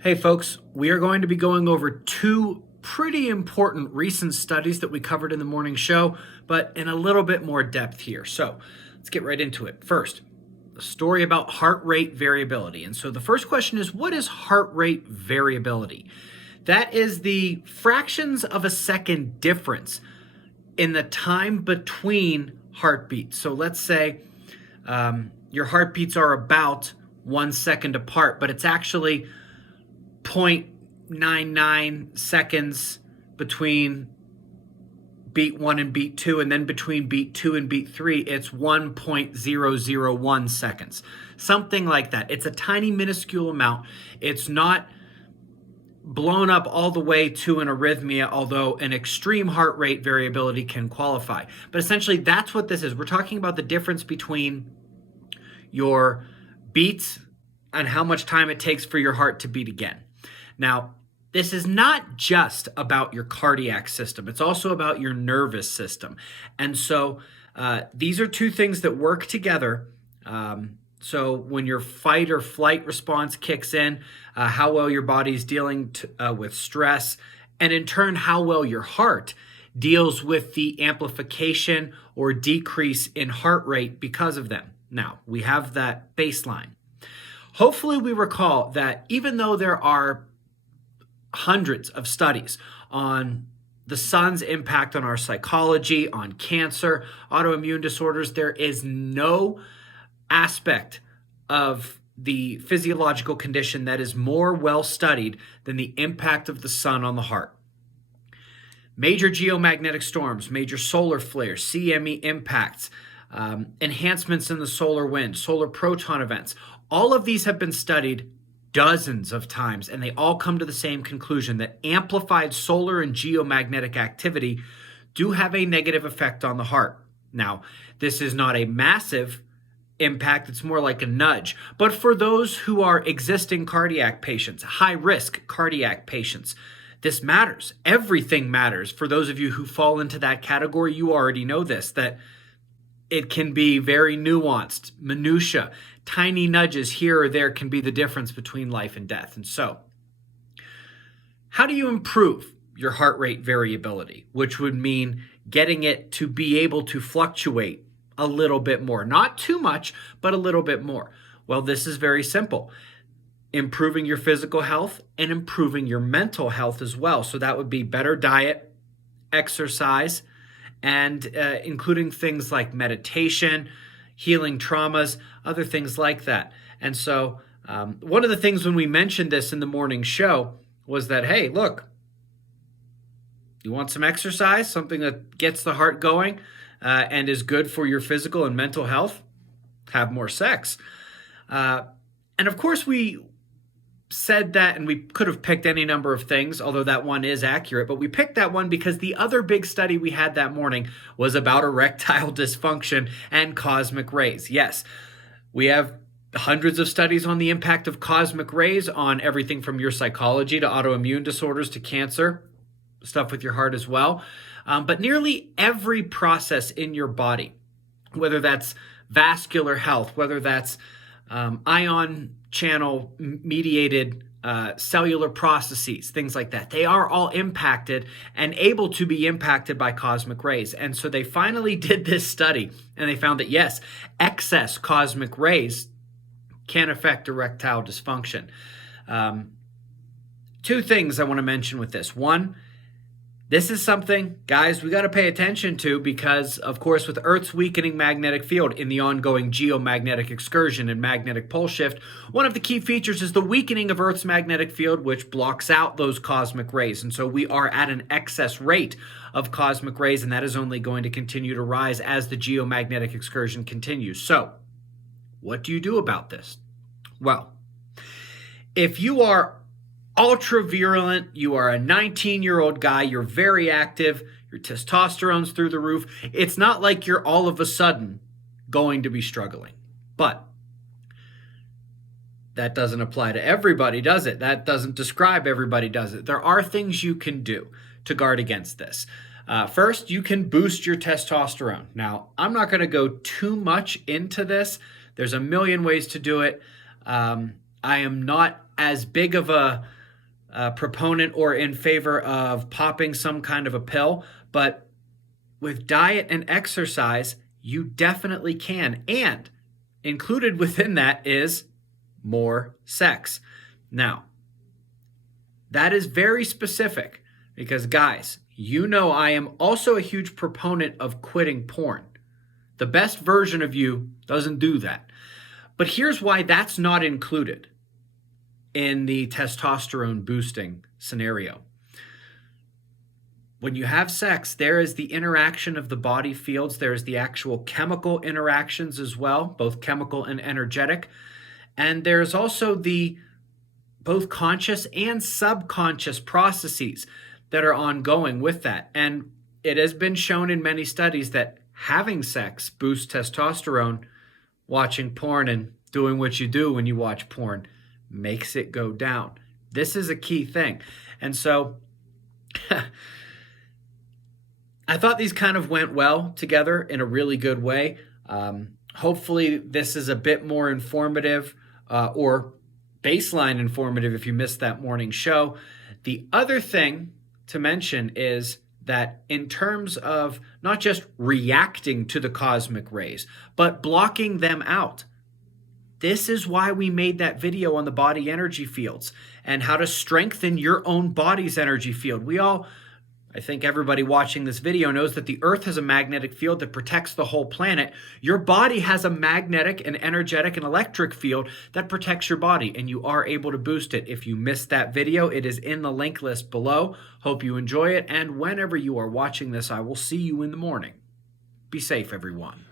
Hey folks, we are going to be going over two pretty important recent studies that we covered in the morning show, but in a little bit more depth here. So let's get right into it. First, a story about heart rate variability. And so the first question is, what is heart rate variability? That is the fractions of a second difference in the time between heartbeats. So let's say your heartbeats are about 1 second apart, but it's actually 0.99 seconds between beat 1 and beat 2, and then between beat 2 and beat 3, it's 1.001 seconds. Something like that. It's a tiny, minuscule amount. It's not blown up all the way to an arrhythmia, although an extreme heart rate variability can qualify. But essentially, that's what this is. We're talking about the difference between your beats and how much time it takes for your heart to beat again. Now, this is not just about your cardiac system. It's also about your nervous system. And so these are two things that work together. So when your fight or flight response kicks in, how well your body's dealing with stress, and in turn, how well your heart deals with the amplification or decrease in heart rate because of them. Now, we have that baseline. Hopefully, we recall that even though there are hundreds of studies on the sun's impact on our psychology, on cancer, autoimmune disorders, there is no aspect of the physiological condition that is more well studied than the impact of the sun on the heart. Major geomagnetic storms, major solar flares, CME impacts, enhancements in the solar wind, solar proton events, all of these have been studied dozens of times, and they all come to the same conclusion that amplified solar and geomagnetic activity do have a negative effect on the heart. Now, this is not a massive impact, it's more like a nudge. But for those who are existing cardiac patients, high-risk cardiac patients, this matters. Everything matters. For those of you who fall into that category, you already know this, that it can be very nuanced, minutia. Tiny nudges here or there can be the difference between life and death. And so, how do you improve your heart rate variability, which would mean getting it to be able to fluctuate a little bit more? Not too much, but a little bit more. Well, this is very simple. Improving your physical health and improving your mental health as well. So that would be better diet, exercise, and including things like meditation, healing traumas, other things like that. And so one of the things when we mentioned this in the morning show was that, hey, look, you want some exercise, something that gets the heart going and is good for your physical and mental health? Have more sex. And of course, we said that, and we could have picked any number of things, although that one is accurate, but we picked that one because the other big study we had that morning was about erectile dysfunction and cosmic rays. Yes, we have hundreds of studies on the impact of cosmic rays on everything from your psychology to autoimmune disorders to cancer, stuff with your heart as well. But nearly every process in your body, whether that's vascular health, whether that's ion channel mediated cellular processes, things like that, they are all impacted and able to be impacted by cosmic rays. And so they finally did this study and they found that yes, excess cosmic rays can affect erectile dysfunction. Two things I want to mention with this. One, this is something, guys, we got to pay attention to because, of course, with Earth's weakening magnetic field in the ongoing geomagnetic excursion and magnetic pole shift, one of the key features is the weakening of Earth's magnetic field, which blocks out those cosmic rays. And so we are at an excess rate of cosmic rays, and that is only going to continue to rise as the geomagnetic excursion continues. So, what do you do about this? Well, if you are ultra virulent, you are a 19-year-old guy, you're very active, your testosterone's through the roof, it's not like you're all of a sudden going to be struggling. But that doesn't apply to everybody, does it? That doesn't describe everybody, does it? There are things you can do to guard against this. First, you can boost your testosterone. Now, I'm not going to go too much into this. There's a million ways to do it. I am not as big of a proponent or in favor of popping some kind of a pill, but with diet and exercise, you definitely can. And included within that is more sex. Now, that is very specific because, guys, you know I am also a huge proponent of quitting porn. The best version of you doesn't do that. But here's why that's not included in the testosterone boosting scenario. When you have sex, there is the interaction of the body fields. There is the actual chemical interactions as well, both chemical and energetic. And there's also the both conscious and subconscious processes that are ongoing with that. And it has been shown in many studies that having sex boosts testosterone. Watching porn and doing what you do when you watch porn makes it go down. This is a key thing. And so I thought these kind of went well together in a really good way. Hopefully this is a bit more informative or baseline informative if you missed that morning show. The other thing to mention is that in terms of not just reacting to the cosmic rays, but blocking them out. This is why we made that video on the body energy fields and how to strengthen your own body's energy field. I think everybody watching this video knows that the Earth has a magnetic field that protects the whole planet. Your body has a magnetic and energetic and electric field that protects your body, and you are able to boost it. If you missed that video, it is in the link list below. Hope you enjoy it, and whenever you are watching this, I will see you in the morning. Be safe, everyone.